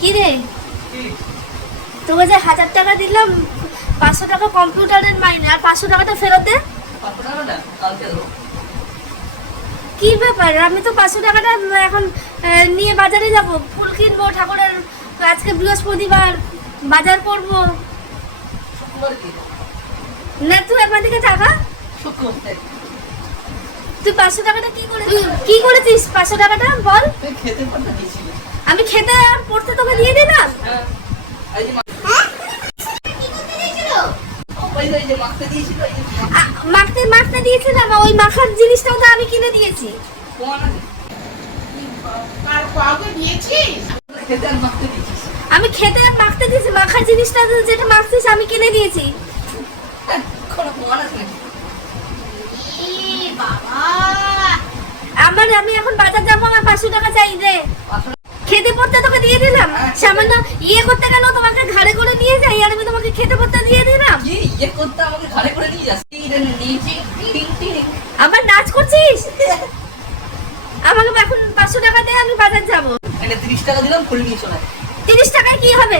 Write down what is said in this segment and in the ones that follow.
কি রে, তোকে যে 1000 টাকা দিলাম, 500 টাকা কম্পিউটারের মাইনে আর 500 টাকাটা ফেরতে। কি ব্যাপার, আমি তো 500 টাকাটা এখন নিয়ে বাজারে যাব, ফুল কিনবো ঠাকুরের, আজকে বৃহস্পতিবার বাজার করবো। না তুই আমার দিকে টাকা, তুই 500 টাকাটা কি করেছিস 500 টাকাটা বল। আমি খেতে আর পড়তে তোকে দিয়ে দিলাম। মাখতে দিয়েছিলাম, ওই মাখার জিনিসটাও তো আমি কিনে দিয়েছি। আমি খেতে আর মাখতে দিয়েছি, মাখার জিনিসটা যেটা মাখছিস আমি কিনে দিয়েছি। আমি এখন বাজার যাবো, আমার 500 টাকা চাই রে। খেতে পড়তে তোকে দিয়ে দিলাম, সামান্য ইয়ে করতে গেল তোমাকে ঘাড়ে করে নিয়ে যাই, আর আমি তোমাকে খেতে পড়তে দিয়ে দিলাম। আবার নাচ করছিস? আমাকে এখন 500 টাকা দে, আমি বাজার যাবো। 30 টাকা দিলাম, ফুল নিয়ে চলে। 30 টাকায় কি হবে?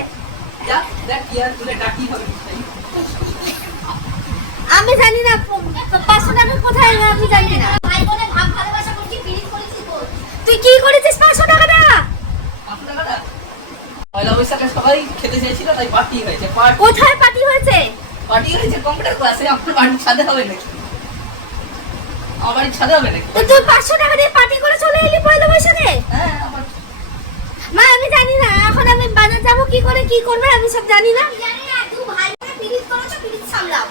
আমি জানি না 500 টাকা কোথায়, আমি জানি না। তুই কি করেছিস 500 টাকাটা? পয়লা বৈশাখে সবাই খেতে চেয়েছিল, তাই পার্টি হয়েছে। কোথায় পার্টি হয়েছে? পার্টি হয়েছে কম্পিউটার ক্লাসে। আপনার বাড়ির ছাদে হবে নাকি? আমার বাড়ির ছাদে হবে নাকি? তুই 500 টাকা দিয়ে পার্টি করে চলে এলি পয়লা বৈশাখে? হ্যাঁ আমার মা, আমি জানি না, এখন আমি বাজার যাবো, কি করে কি করবে আমি সব জানি না। তুই ভাই পিরিত করেছো, পিরিত সামলাও।